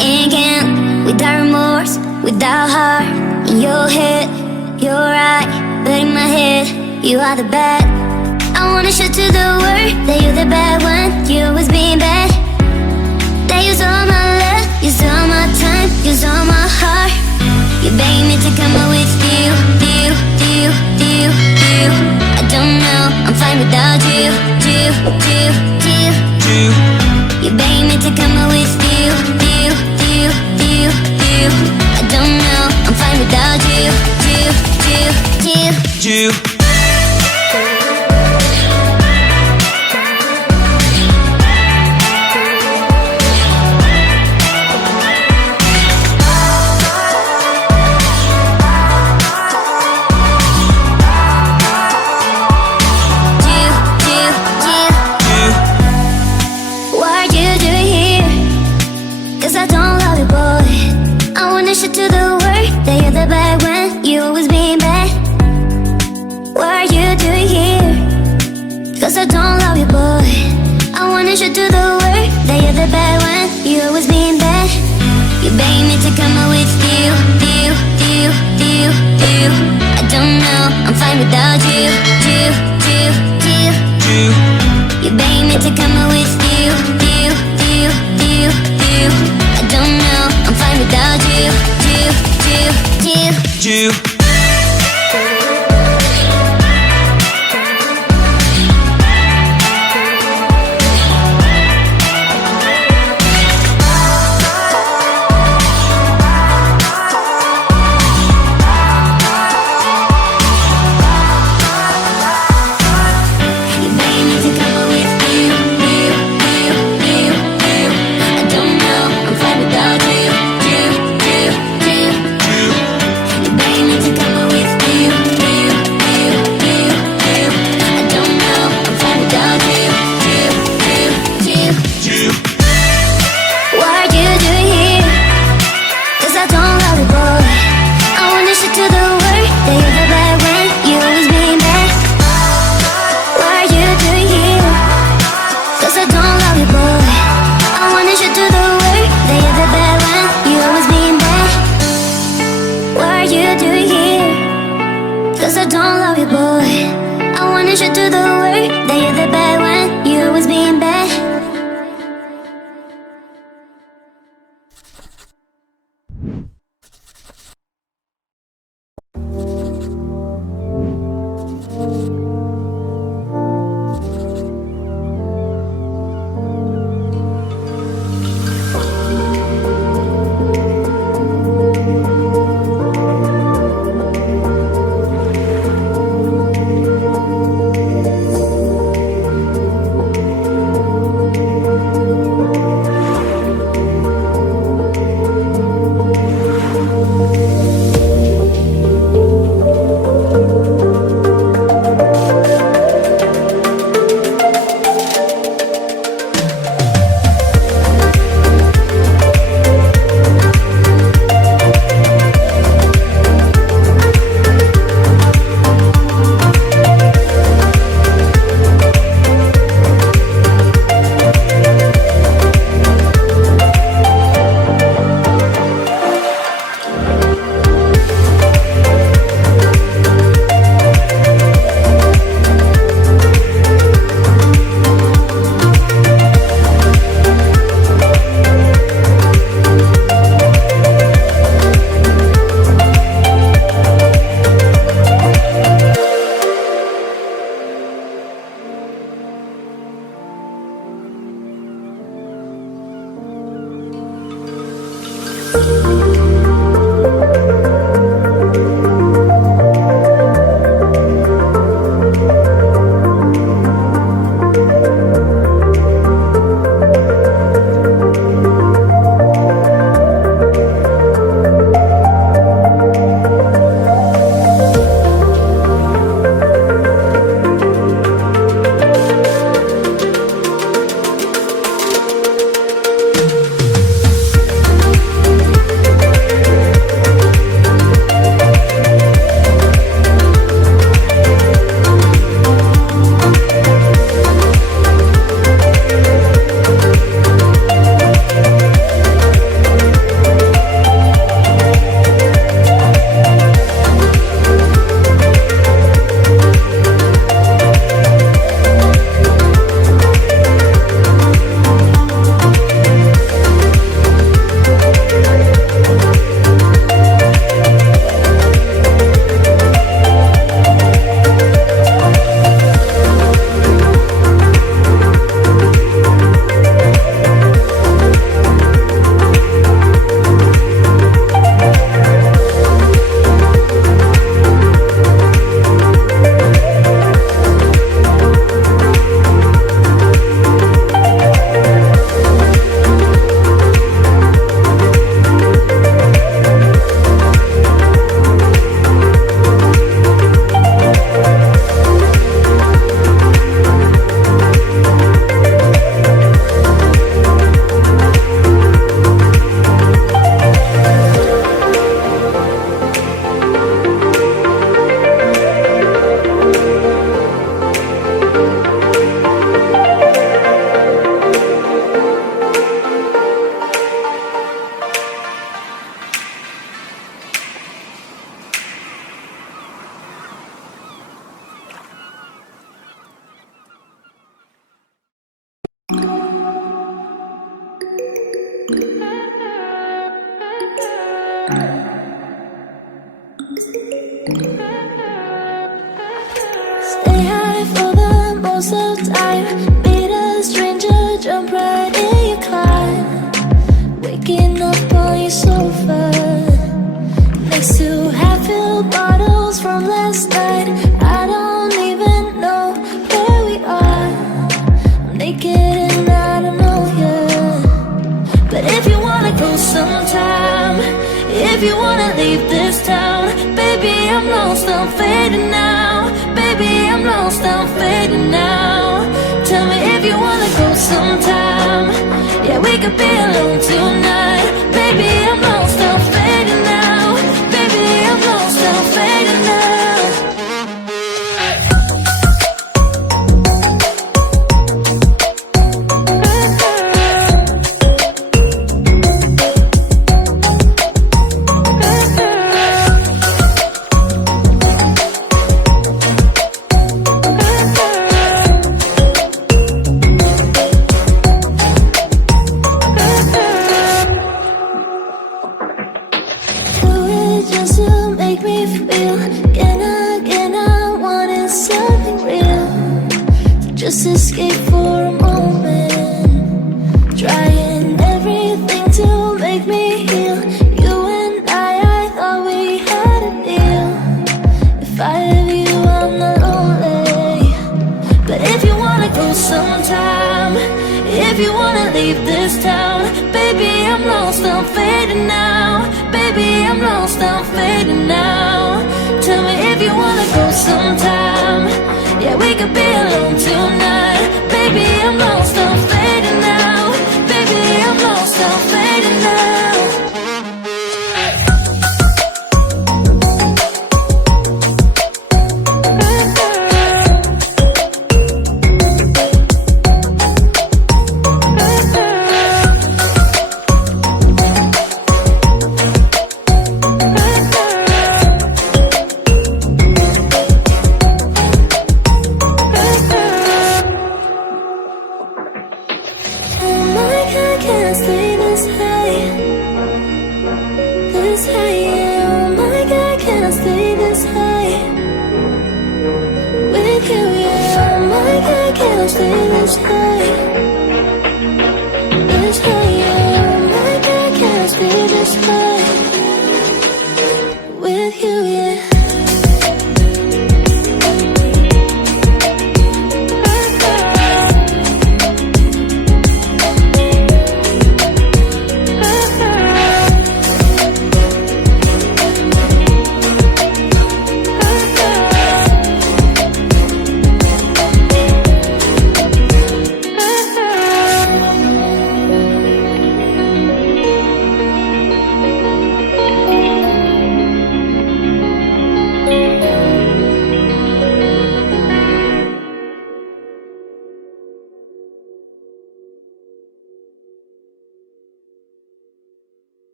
again, without remorse, without heart. In your head, you're right, but in my head, you are the bad. I wanna show to the world that you're the bad one. You always being bad. That use all my love, use all my time, use all my heart. You begging me to come out with you. I don't know, I'm fine without you. You begging me to come out with you. I don't know, I'm fine without you. To the world that you're the bad one. You always being bad. What are you doing here? Cause I don't love you, boy. I wanna show to the world that you're the bad one. You always being bad. You begging me to come out with you. I don't know, I'm fine without you. You begging me to come out with you. I don't know, I'm fine without you. Stay high for the most of the time. Meet a stranger, jump right in your car. Waking up on your sofa next to half-filled bottles from last night. I don't even know where we are. I'm naked and I don't know you. But if you wanna go sometime, if you wanna leave this town, baby, I'm lost, I'm fading now. Baby, I'm lost, I'm fading now. Tell me if you wanna go sometime. Yeah, we could be alone tonight. Baby, I'm lost, I'm fading now. Baby, I'm lost, I'm fading now. Just to make me feel again, I wanted something real to just escape for a moment. Trying everything to make me heal. You and I thought we had a deal. If I have you, I'm not lonely. But if you wanna go sometime, if you wanna leave this town, baby, I'm lost, I'm fading now. Baby, I'm lost, I'm fading now. Tell me if you wanna go sometime. Yeah, we could be alone tonight. Baby, I'm lost, I'm fading now. Baby, I'm lost, I'm fading now. Can't stay this high, this high. Oh my God, can I stay this high with you? Yeah, oh my God, can I stay this high, this high? Yeah, oh my God, can I stay this high with you? Yeah.